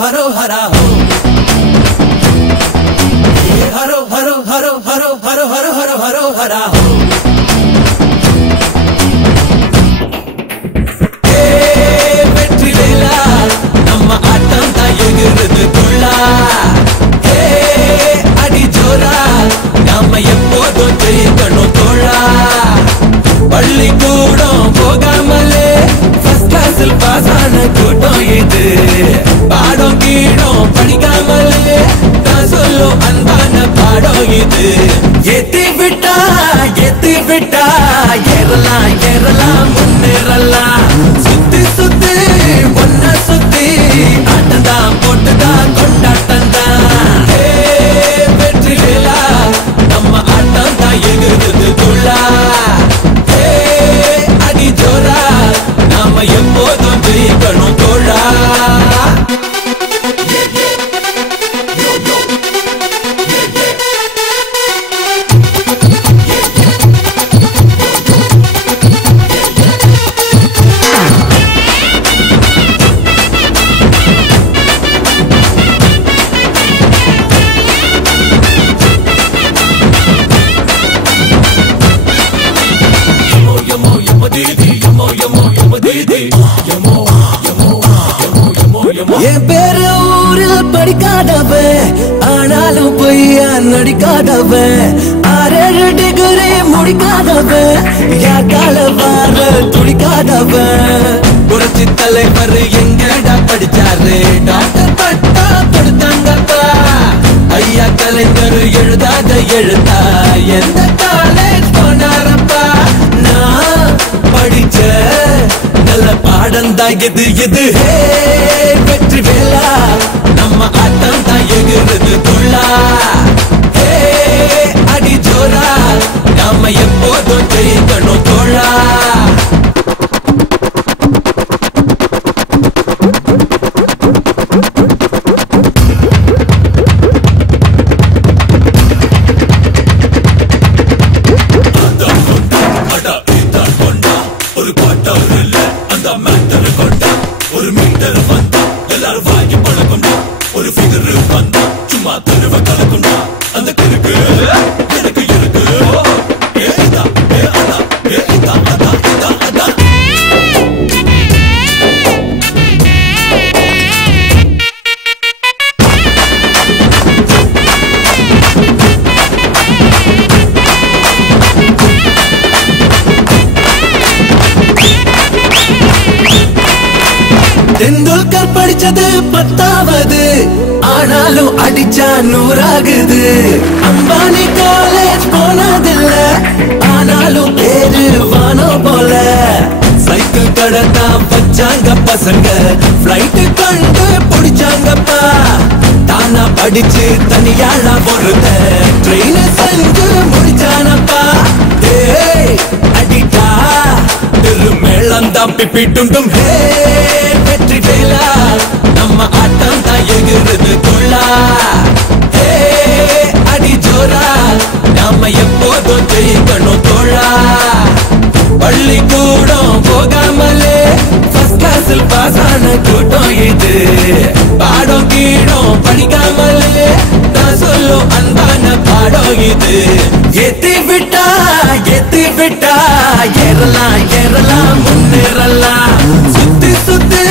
हरो हरा हो हरो हरो हरो हरो हरो हरो हरो हरो हरा हो வெற்றி வேலா நம்ம ஆட்டம் தான் எகிறது துள்ளா அடி ஜோரா நாம எப்போதும் ஜெயிக்கணும் தோழா பள்ளிக்கூடம் போகாமலே ஃபர்ஸ்ட் கிளாஸில் பாஸ் ஆன கூட்டம் இது பாடம் கீடம் படிக்காமலே நான் சொல்லும் அன்பான பாடம் இது ஏத்தி விட்டா ஏறலாம் ஏறலாம் முன்னேறலாம் சுத்தி சுத்தி ஒன்ன சுத்தி ஆட்டந்தான் போட்டுதான் கொண்டாட்டந்தான் வெற்றி வேலா நம்ம ஆட்டம் தான் எகுது துள்ளா அடி ஜோரா நாம எப்போதும் ஜெயிக்கணும் தோழா என் பேரு ஊரில் படிக்காதவன் ஆனாலும் பொய்யா நடிக்காதவன் 6 டிகிரி முடிக்காதவன் யாக்கால வார துடிக்காதவன் புரட்சி தலைவர் எங்கடா படிச்சாரு டாக்டர் பட்டா கொடுத்தாங்கப்பா ஐயா கலைஞர் எழுதாத எழுத்தா எந்த காலேஜ் போனாரப்பா நான் படிச்ச நல்ல பாடம் தான் எது வெற்றி வேலா நம்ம ஆட்டம் தான் எகிறது துள்ளா அடி ஜோரா நாம எப்போதும் ஜெயிக்கணும் தோழா ஒரு மீட்டர் வந்தா எல்லாரும் வாங்கி பழக்கம்டா ஒரு ஃபிகர் வந்தா சும்மா தருவ கலக்கும்டா அந்த கிறுக்கு எனக்கு இருக்கு ஏதா ஏதா ஏதா அதா இதா அதா தெண்டுல்கர் படிச்சது 10வது ஆனாலும் அடிச்சா 100 ஆகுது அம்பானி காலேஜ் போனதில்ல ஆனாலும் பேரு வானோ போல சைக்கிள் கடத்தான் வச்சாங்க பசங்க பிளைட் கண்டு பிடிச்சாங்கப்பா தானா படிச்சு தனியாளா பொறுத்த ட்ரெயின் செஞ்சு முடிச்சானப்பா அடிக்கா திருமேளம் தான் பிப்பிட்டும் வெற்றி வேலா நம்ம ஆட்டம் தான் எகிறது துள்ளா அடி ஜோரா நாம எப்போதும் ஜெயிக்கணும் தோழா பள்ளிக்கூடம் போகாமலே ஃபர்ஸ்ட் கிளாஸில் பாஸ் ஆன கூட்டம் இது பாடம் கீடம் படிக்காமலே நான் சொல்லும் அன்பான பாடம் இது ஏத்தி விட்டா ஏறலாம் ஏறலாம் முன்னேறலாம் சுத்தி சுத்தி